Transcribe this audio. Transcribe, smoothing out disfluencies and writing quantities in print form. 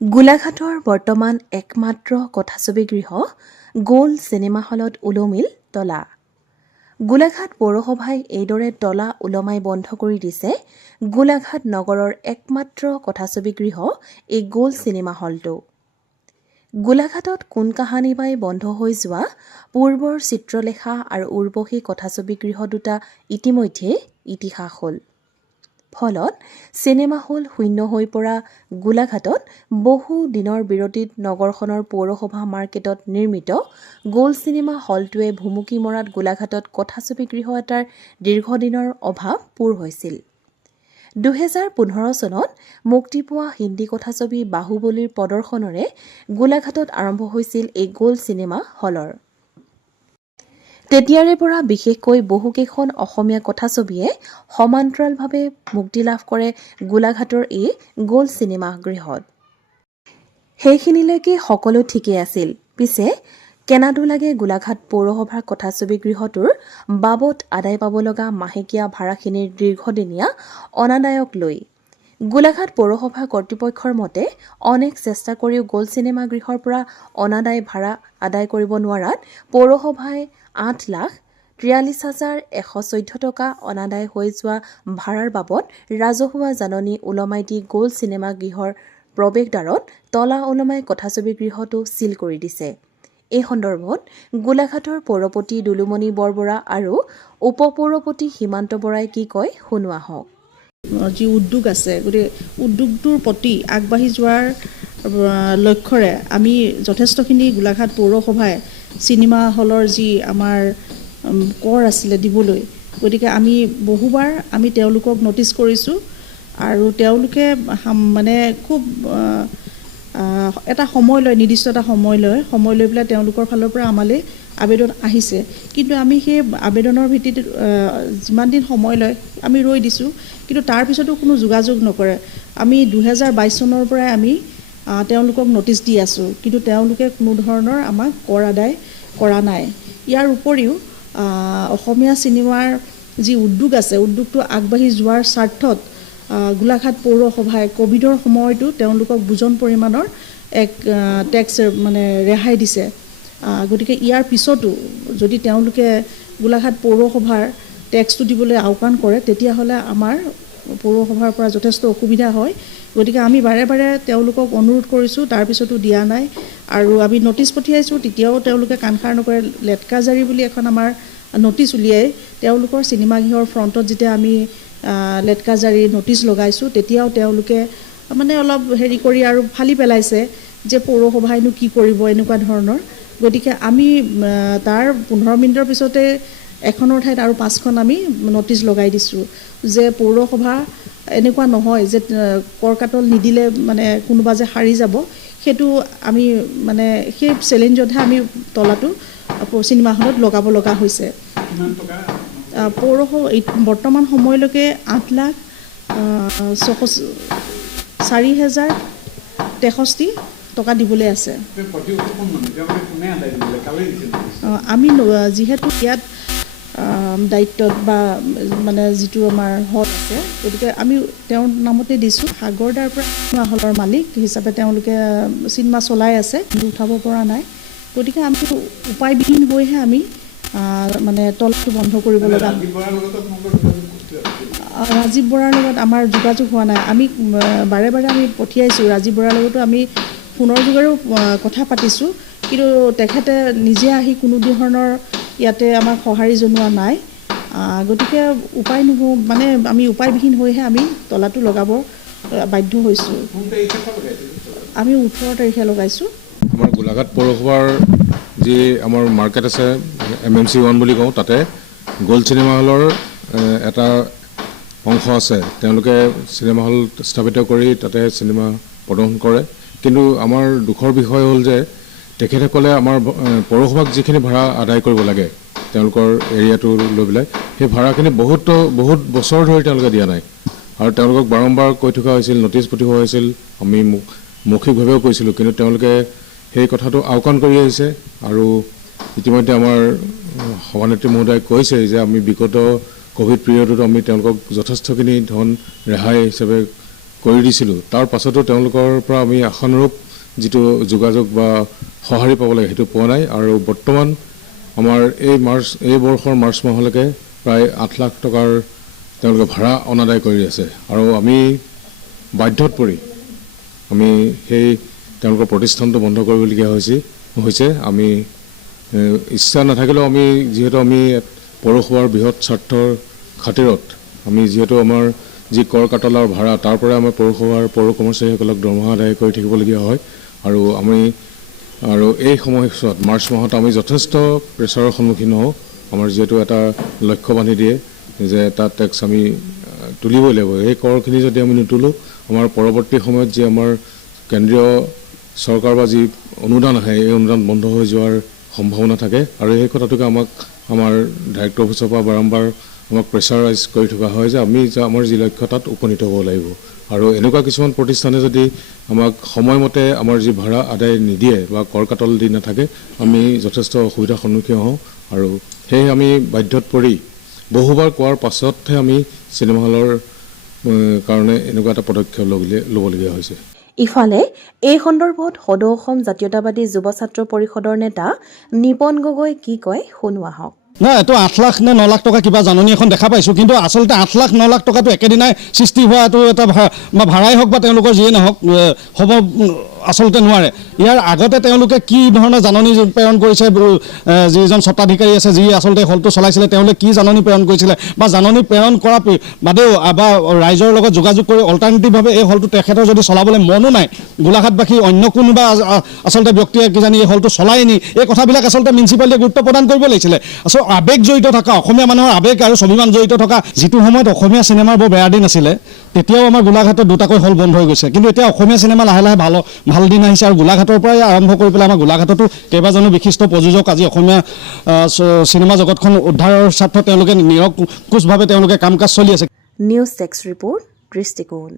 গোলাঘাটৰ বৰ্তমান একমাত্ৰ কথাছবি গৃহ গ'ল্ড চিনেমা হলত ওলমিল তলা। গোলাঘাট পৌৰসভাই এইদৰে তলা ওলমাই বন্ধ কৰি দিছে গোলাঘাট নগৰৰ একমাত্ৰ কথাছবি গৃহ এই গ'ল্ড চিনেমা হলটো। গোলাঘাটত কোন কাহানী বাই বন্ধ হৈ যোৱা পূৰ্বৰ চিত্ৰলেখা আৰু উৰ্বশী কথাছবি গৃহ দুটা ইতিমধ্যে ইতিহাস হ'ল। ফলত চিনেমা হল শূন্য হৈ পৰা গোলাঘাটত বহু দিনৰ বিৰতিত নগৰখনৰ পৌৰসভা মাৰ্কেটত নিৰ্মিত গ'ল্ড চিনেমা হলটোৱে ভুমুকি মৰাত গোলাঘাটত কথাছবি গৃহ এটাৰ দীৰ্ঘদিনৰ অভাৱ পূৰ হৈছিল। ২০১৫ চনত মুক্তি পোৱা হিন্দী কথাছবি বাহুবলীৰ প্ৰদৰ্শনেৰে গোলাঘাটত আৰম্ভ হৈছিল এই গ'ল্ড চিনেমা হলৰ। তেতিয়াৰে পৰা বিশেষকৈ বহুকেইখন অসমীয়া কথাছবিয়ে সমান্তৰালভাৱে মুক্তি লাভ কৰে গোলাঘাটৰ এই গ'ল্ড চিনেমা গৃহত। সেইখিনিলৈকে সকলো ঠিকেই আছিল। পিছে কেনাদো লাগে গোলাঘাট পৌৰসভাৰ কথাছবি গৃহটোৰ বাবদ আদায় পাব লগা মাহেকীয়া ভাড়াখিনিৰ দীৰ্ঘদিনীয়া অনাদায়ক লৈ। গোলাঘাট পৌৰসভা কৰ্তৃপক্ষৰ মতে অনেক চেষ্টা কৰিও গ'ল্ড চিনেমা গৃহৰ পৰা অনাদায় ভাড়া আদায় কৰিব নোৱাৰাত পৌৰসভাই ৮,৪৩,১১৪ টকা অনাদায় হৈ যোৱা ভাড়াৰ বাবদ ৰাজহুৱা জাননী ওলমাই দি গ'ল্ড চিনেমা গৃহৰ প্ৰৱেশদ্বাৰত তলা ওলমাই কথাছবি গৃহটো চিল কৰি দিছে। এই সন্দৰ্ভত গোলাঘাটৰ পৌৰপতি দুলুমণি বৰবৰা আৰু উপ পৌৰপতি সীমান্ত বৰাই কি কয় শুনোৱা হওক। যি উদ্যোগ আছে গতিকে উদ্যোগটোৰ প্ৰতি আগবাঢ়ি যোৱাৰ লক্ষ্যৰে আমি যথেষ্টখিনি গোলাঘাট পৌৰসভাই চিনেমা হলৰ যি আমাৰ কৰ আছিলে দিবলৈ, গতিকে আমি বহুবাৰ আমি তেওঁলোকক ন'টিচ কৰিছোঁ আৰু তেওঁলোকে মানে খুব এটা সময় লয়, নিৰ্দিষ্ট এটা সময় লৈ পেলাই তেওঁলোকৰ ফালৰ পৰা আমালৈ আবেদন আহিছে। কিন্তু আমি সেই আবেদনৰ ভিত্তিত যিমান দিন সময় লয় আমি ৰৈ দিছোঁ, কিন্তু তাৰ পিছতো কোনো যোগাযোগ নকৰে। আমি ২০২২ চনৰ পৰাই আমি তেওঁলোকক ন'টিচ দি আছোঁ, কিন্তু তেওঁলোকে কোনো ধৰণৰ আমাক কৰ আদায় কৰা নাই। ইয়াৰ উপৰিও অসমীয়া চিনেমাৰ যি উদ্যোগ আছে, উদ্যোগটো আগবাঢ়ি যোৱাৰ স্বাৰ্থত গোলাঘাট পৌৰসভাই ক'ভিডৰ সময়তো তেওঁলোকক বুজন পৰিমাণৰ এক টেক্স মানে ৰেহাই দিছে। গতিকে ইয়াৰ পিছতো যদি তেওঁলোকে গোলাঘাট পৌৰসভাৰ টেক্সটো দিবলৈ আওকাণ কৰে তেতিয়াহ'লে আমাৰ পৌৰসভাৰ পৰা যথেষ্ট অসুবিধা হয়। গতিকে আমি বাৰে বাৰে তেওঁলোকক অনুৰোধ কৰিছোঁ, তাৰপিছতো দিয়া নাই আৰু আমি ন'টিচ পঠিয়াইছোঁ, তেতিয়াও তেওঁলোকে কাণসাৰ নকৰে। লেটকাজাৰী বুলি এখন আমাৰ ন'টিচ উলিয়াই তেওঁলোকৰ চিনেমা গৃহৰ ফ্ৰণ্টত যেতিয়া আমি লেটকাজাৰী ন'টিচ লগাইছোঁ তেতিয়াও তেওঁলোকে মানে অলপ হেৰি কৰি আৰু ফালি পেলাইছে যে পৌৰসভাইনো কি কৰিব এনেকুৱা ধৰণৰ। গতিকে আমি তাৰ ১৫ মিনিটৰ পিছতে এখনৰ ঠাইত আৰু ৫খন আমি ন'টিচ লগাই দিছোঁ যে পৌৰসভা এনেকুৱা নহয় যে কৰ কাটল নিদিলে মানে কোনোবা যে সাৰি যাব, সেইটো আমি মানে সেই চেলেঞ্জতহে আমি তলাটো চিনেমা হলত লগাব লগা হৈছে। পৌৰসভা বৰ্তমান সময়লৈকে ৮,৪,০৬৩ টকা দিবলৈ আছে। আমি যিহেতু ইয়াত দায়িত্বত বা মানে যিটো আমাৰ হল আছে, গতিকে আমি তেওঁৰ নামতে দিছোঁ। সাগৰদাৰ পৰা চিনেমা হলৰ মালিক হিচাপে তেওঁলোকে চিনেমা চলাই আছে, উঠাব পৰা নাই। গতিকে আমি উপায়বিহীন হৈহে আমি মানে তলাটো বন্ধ কৰিব লগা। ৰাজীৱ বৰাৰ লগত আমাৰ যোগাযোগ হোৱা নাই। আমি বাৰে বাৰে আমি পঠিয়াইছোঁ, ৰাজীৱ বৰাৰ লগতো আমি ফোনৰ যোগেৰেও কথা পাতিছোঁ, কিন্তু তেখেতে নিজে আহি কোনো ধৰণৰ ইয়াতে আমাক সঁহাৰি জনোৱা নাই। গতিকে উপায় মানে আমি উপায়বিহীন হৈহে আমি তলাটো লগাব বাধ্য হৈছোঁ। আমি ১৮ তাৰিখে লগাইছোঁ। আমাৰ গোলাঘাট পৌৰসভাৰ যি আমাৰ মাৰ্কেট আছে MMC 1 বুলি কওঁ, তাতে গ'ল্ড চিনেমা হলৰ এটা অংশ আছে। তেওঁলোকে চিনেমা হল স্থাপিত কৰি তাতে চিনেমা প্ৰদৰ্শন কৰে। কিন্তু আমাৰ দুখৰ বিষয় হ'ল যে তেখেতসকলে আমাৰ পৌৰসভাক যিখিনি ভাড়া আদায় কৰিব লাগে তেওঁলোকৰ এৰিয়াটো লৈ পেলাই, সেই ভাড়াখিনি বহুত বছৰ ধৰি তেওঁলোকে দিয়া নাই। আৰু তেওঁলোকক বাৰম্বাৰ কৈ থকা হৈছিল, ন'টিচ পঠিওৱা হৈছিল, আমি মৌখিকভাৱেও কৈছিলোঁ, কিন্তু তেওঁলোকে সেই কথাটো আওকাণ কৰি আহিছে। আৰু ইতিমধ্যে আমাৰ সভানেত্ৰী মহোদয়ে কৈছে যে আমি বিগত ক'ভিড পিৰিয়ডত আমি তেওঁলোকক যথেষ্টখিনি ধন ৰেহাই হিচাপে কৰি দিছিলোঁ তাৰ পাছতো তেওঁলোকৰ পৰা আমি আশানুৰূপ যিটো যোগাযোগ বা সঁহাৰি পাব লাগে সেইটো পোৱা নাই আৰু বৰ্তমান আমাৰ এই বৰ্ষৰ মাৰ্চ মাহলৈকে প্ৰায় 8 লাখ টকাৰ তেওঁলোকে ভাড়া অনাদায় কৰি আছে আৰু আমি বাধ্যত পৰি আমি সেই তেওঁলোকৰ প্ৰতিষ্ঠানটো বন্ধ কৰিবলগীয়া হৈছে আমি ইচ্ছা নাথাকিলেও আমি যিহেতু আমি পৌৰসভাৰ বৃহৎ স্বাৰ্থৰ খাতিৰত আমি যিহেতু আমাৰ যি কৰ কাটলাৰ ভাড়া তাৰ পৰা আমাৰ পৌৰসভাৰ পৌৰ কৰ্মচাৰীসকলক দৰমহা আদায় কৰি থাকিবলগীয়া হয় আৰু এই সময়ছোৱাত মাৰ্চ মাহত আমি যথেষ্ট প্ৰেছাৰৰ সন্মুখীন হওঁ আমাৰ যিহেতু এটা লক্ষ্য বান্ধি দিয়ে যে এটা টেক্স আমি তুলিবই লাগিব এই কৰখিনি যদি আমি নুতুলোঁ আমাৰ পৰৱৰ্তী সময়ত যি আমাৰ কেন্দ্ৰীয় চৰকাৰ বা যি অনুদান আহে এই অনুদান বন্ধ হৈ যোৱাৰ সম্ভাৱনা থাকে আৰু সেই কথাটোকে আমাৰ ডাইৰেক্টৰ অফিচৰ পৰা বাৰম্বাৰ আমাক প্ৰেছাৰাইজ কৰি থকা হয় যে আমি আমাৰ যি লক্ষ্য তাত উপনীত হ'ব লাগিব আৰু এনেকুৱা কিছুমান প্ৰতিষ্ঠানে যদি আমাক সময়মতে আমাৰ যি ভাড়া আদায় নিদিয়ে বা কৰ কাটল দি নাথাকে আমি যথেষ্ট অসুবিধাৰ সন্মুখীন হওঁ আৰু সেয়ে আমি বাধ্যত পৰি বহুবাৰ কোৱাৰ পাছতহে আমি চিনেমা হলৰ কাৰণে এনেকুৱা এটা পদক্ষেপ ল'বলগীয়া হৈছে ইফালে এই সন্দৰ্ভত সদৌ অসম জাতীয়তাবাদী যুৱ ছাত্ৰ পৰিষদৰ নেতা নিপন গগৈ কি কয় শুনোৱা হওক নহয় এইটো 8 লাখ নে 9 লাখ টকা কিবা জাননী এখন দেখা পাইছোঁ কিন্তু আচলতে 8 লাখ 9 লাখ টকাটো একেদিনাই সৃষ্টি হোৱা এইটো এটা ভাড়াই হওক বা তেওঁলোকৰ যিয়ে নহওক হ'ব আচলতে নোৱাৰে ইয়াৰ আগতে তেওঁলোকে কি ধৰণৰ জাননী প্ৰেৰণ কৰিছে যিজন স্বত্বাধিকাৰী আছে যি আচলতে হলটো চলাইছিলে তেওঁলোকে কি জাননী প্ৰেৰণ কৰিছিলে বা জাননী প্ৰেৰণ কৰা বাদেও বা ৰাইজৰ লগত যোগাযোগ কৰি অল্টাৰনেটিভভাৱে এই হলটো তেখেতৰ যদি চলাবলৈ মনো নাই গোলাঘাটবাসী অন্য কোনোবা আচলতে ব্যক্তিয়ে কিজানি এই হলটো চলাই নি এই কথাবিলাক আচলতে মিউনিচিপালিটিয়ে গুৰুত্ব প্ৰদান কৰিব লাগিছিলে আচলতে আৱেগ জড়িত থকা অসমীয়া মানুহৰ আৱেগ আৰু স্বাভিমান জড়িত থকা যিটো সময়ত অসমীয়া চিনেমাৰ বৰ বেয়া দিন আছিলে তেতিয়াও আমাৰ গোলাঘাটত দুটাকৈ হল বন্ধ হৈ গৈছে কিন্তু এতিয়া অসমীয়া চিনেমা লাহে লাহে ভাল দিন আহিছে আৰু গোলাঘাটৰ পৰাই আৰম্ভ কৰি পেলাই আমাৰ গোলাঘাটতো কেইবাজনো বিশিষ্ট প্ৰযোজক আজি অসমীয়া চিনেমা জগতখন উদ্ধাৰৰ স্বাৰ্থত তেওঁলোকে নিৰংকুশভাৱে তেওঁলোকে কাম কাজ চলি আছে নিউজ ডেস্ক ৰিপৰ্ট দৃষ্টিকোণ